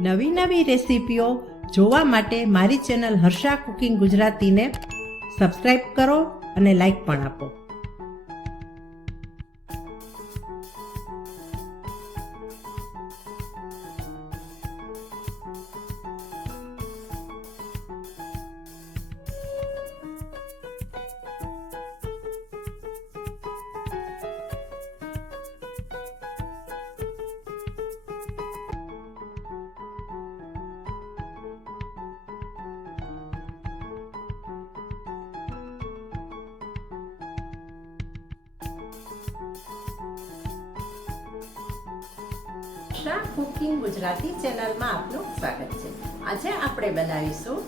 નવી નવી રેસીપીઓ જોવા માટે મારી ચેનલ હર્ષા કુકિંગ ગુજરાતીને સબસ્ક્રાઈબ કરો અને લાઈક પણ આપો. હર્ષા કુકિંગ ગુજરાતી ચેનલમાં આપનું સ્વાગત છે. આજે આપણે બનાવીશું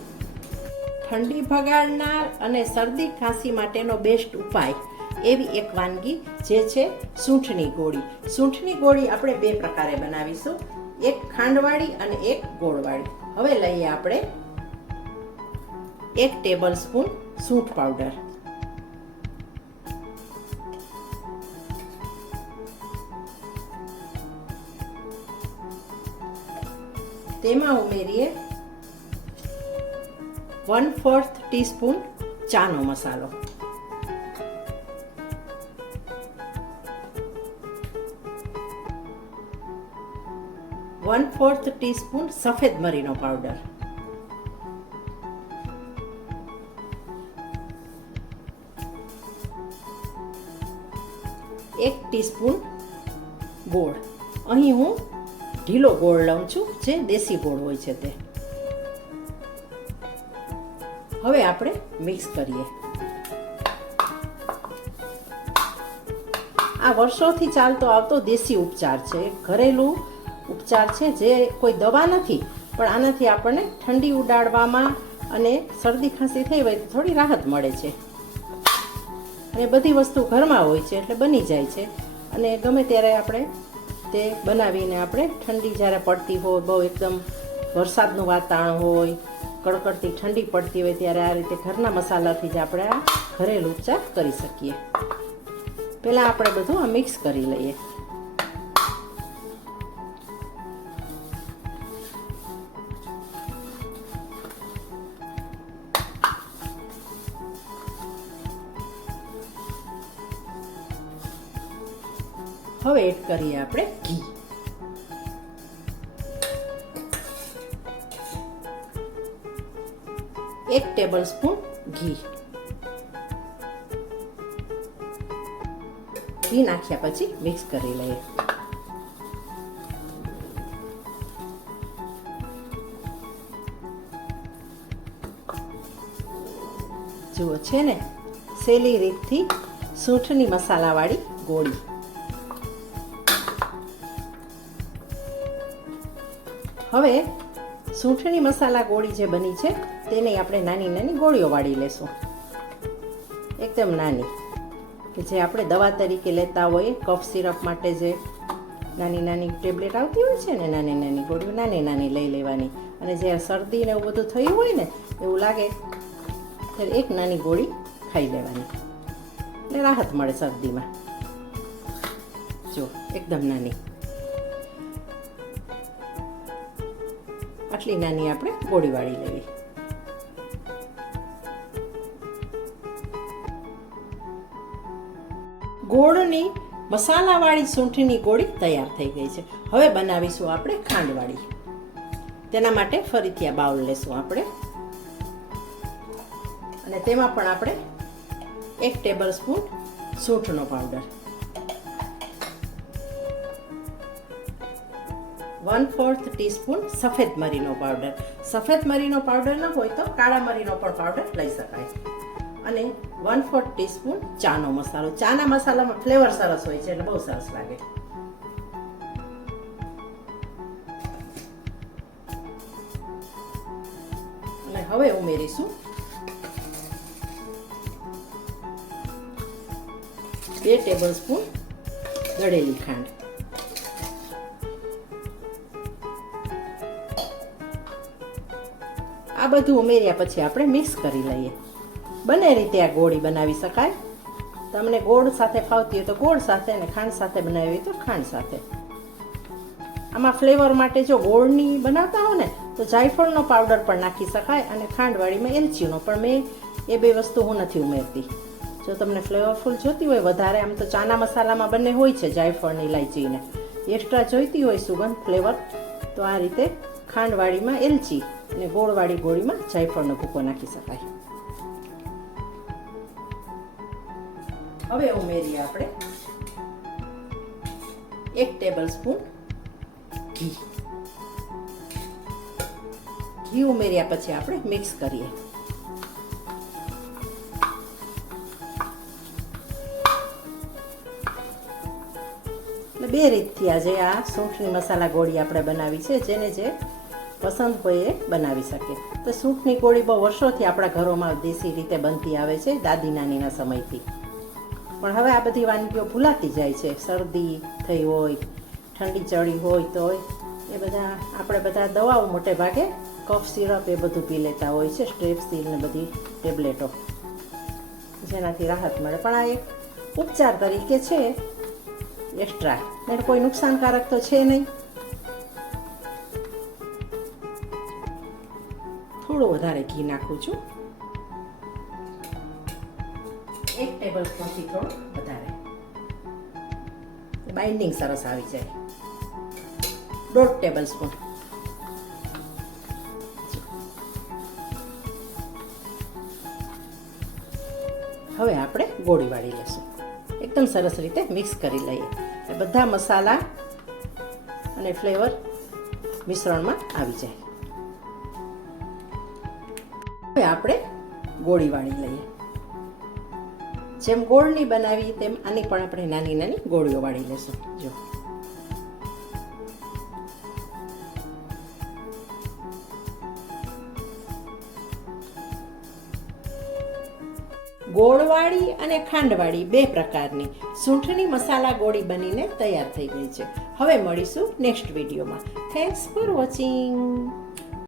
ઠંડી ભગાડનાર અને શરદી ખાંસી માટેનો બેસ્ટ ઉપાય. એવી એક વાનગી જે છે સૂંઠની ગોળી. સૂંઠની ગોળી આપણે બે પ્રકારે બનાવીશું. એક ખાંડવાળી અને એક ગોળવાળી. હવે લઈએ આપણે એક ટેબલ સ્પૂન સૂંઠ પાવડર. તેમાં ઉમેરીએ વન ફોર્થ ટીસ્પૂન ચાનો મસાલો. વન ફોર્થ ટીસ્પૂન સફેદ મરીનો પાવડર એક ટીસ્પૂન ગોળ. અહીં હું ઢીલો ગોળ લઉં છું, જે દેશી ગોળ હોય છે તે. હવે આપણે મિક્સ કરીએ. આ વર્ષોથી ચાલતો આવતો દેશી ઉપચાર છે. ઘરેલું ઉપચાર છે જે કોઈ દવા નથી, પણ આનાથી આપણને ઠંડી ઉડાડવામાં અને શરદી ખાંસી થઈ હોય તો થોડી રાહત મળે છે. અને બધી વસ્તુ ઘરમાં હોય છે એટલે બની જાય છે. અને ગમે ત્યારે આપણે તે બનાવીને આપણે ઠંડી જ્યારે પડતી હોય, બહુ એકદમ વરસાદનું વાતાવરણ હોય, કડકડતી ઠંડી પડતી હોય, ત્યારે આ રીતે ઘરના મસાલાથી જ આપણે આ ઘરેલું ઉપચાર કરી શકીએ. પહેલાં આપણે બધું આ મિક્સ કરી લઈએ. હવે એડ કરીએ આપણે ઘી. એક ટેબલ સ્પૂન ઘી. ઘી નાખ્યા પછી મિક્સ કરી લઈએ. જુઓ છે ને, સેલી રીતથી સૂંઠની મસાલાવાળી ગોળી. હવે સૂંઠણી મસાલા ગોળી જે બની છે, તેને આપણે નાની નાની ગોળીઓ વાળી લેશું. એકદમ નાની. કે જે આપણે દવા તરીકે લેતા હોઈએ, કફ સિરપ માટે જે નાની નાની ટેબ્લેટ આવતી હોય છે ને, નાની નાની ગોળીઓ નાની નાની લઈ લેવાની. અને જ્યારે શરદી ને એવું બધું થયું હોય ને, એવું લાગે, ત્યારે એક નાની ગોળી ખાઈ લેવાની. રાહત મળે શરદીમાં. જો, એકદમ નાની. આટલી નાની આપણે ગોળી વાળી લેવી. ગોળની, મસાલાવાળી સૂંઠની ગોળી તૈયાર થઈ ગઈ છે. હવે બનાવીશું આપણે ખાંડવાળી. તેના માટે ફરીથી આ બાઉલ લેશું આપણે. અને તેમાં પણ આપણે એક ટેબલ સ્પૂન સૂંઠનો પાવડર. વન ફોર્થ ટીસ્પૂન સફેદ મરીનો પાવડર સફેદ મરીનો પાવડર ન હોય તો કાળા મરીનો પણ પાવડર લઈ શકાય. અને વન ફોર્થ ટીસ્પૂન ચાનો મસાલો. ચાના મસાલામાં ફ્લેવર સરસ હોય છે એટલે બહુ સરસ લાગે. અને હવે ઉમેરીશું. બે ટેબલ સ્પૂન દળેલી ખાંડ. આ બધું ઉમેર્યા પછી આપણે મિક્સ કરી લઈએ. બંને રીતે આ ગોળી બનાવી શકાય. તમને ગોળ સાથે ફાવતી હોય તો ગોળ સાથે અને ખાંડ સાથે બનાવી હોય તો ખાંડ સાથે. આમાં ફ્લેવર માટે જો ગોળની બનાવતા હો ને, તો જાયફળનો પાવડર પણ નાખી શકાય અને ખાંડવાળીમાં એલચીનો પણ મેં એ બે વસ્તુ હું નથી ઉમેરતી. જો તમને ફ્લેવરફુલ જોતી હોય, વધારે આમ તો ચાના મસાલામાં બંને હોય છે, જાયફળની ઇલાયચીને એક્સ્ટ્રા જોઈતી હોય સુગંધ ફ્લેવર તો આ રીતે ખાંડવાળીમાં એલચી અને ગોળવાળી ગોળીમાં જાયફળનો ભૂકો નાખી શકાય. હવે ઉમેરીએ આપણે એક ટેબલ સ્પૂન ઘી. ઘી ઉમેર્યા પછી આપણે મિક્સ કરીએ. બે રીતથી આજે આ સૂંઠની મસાલા ગોળી આપણે બનાવી છે, જેને જે પસંદ હોય એ બનાવી શકે. તો સૂંઠની ગોળી બહુ વર્ષોથી આપણા ઘરોમાં દેશી રીતે બનતી આવે છે દાદી નાનીના સમયથી. પણ હવે આ બધી વાનગીઓ ભૂલાતી જાય છે. શરદી થઈ હોય, ઠંડી ચડી હોય તો એ બધા, આપણે બધા દવાઓ મોટે ભાગે કફ સિરપ એ બધું પી લેતા હોય છે સ્ટ્રેપસીલ ને બધી ટેબ્લેટો. જેનાથી રાહત મળે. પણ આ એક ઉપચાર તરીકે છે, એક્સ્ટ્રા. એને કોઈ નુકસાનકારક તો છે નહીં. થોડું વધારે ઘી નાખું છું. એક ટેબલ સ્પૂનથી થોડું વધારે. બાઇન્ડિંગ સરસ આવી જાય. દોઢ ટેબલ સ્પૂન હવે આપણે ગોળી વાળી લઈશું. એકદમ સરસ રીતે મિક્સ કરી લઈએ. બધા મસાલા અને ફ્લેવર મિશ્રણમાં આવી જાય. આપણે ગોળી વાળી લઈએ. જેમ ગોળની બનાવી તેમ આની પણ આપણે નાની નાની ગોળીઓ વાળી લેશું. જો. ગોળવાળી અને ખાંડવાળી બે પ્રકારની સૂંઠની મસાલા ગોળી બનીને તૈયાર થઈ ગઈ છે. હવે મળીશું નેક્સ્ટ વિડીયોમાં. Thanks for watching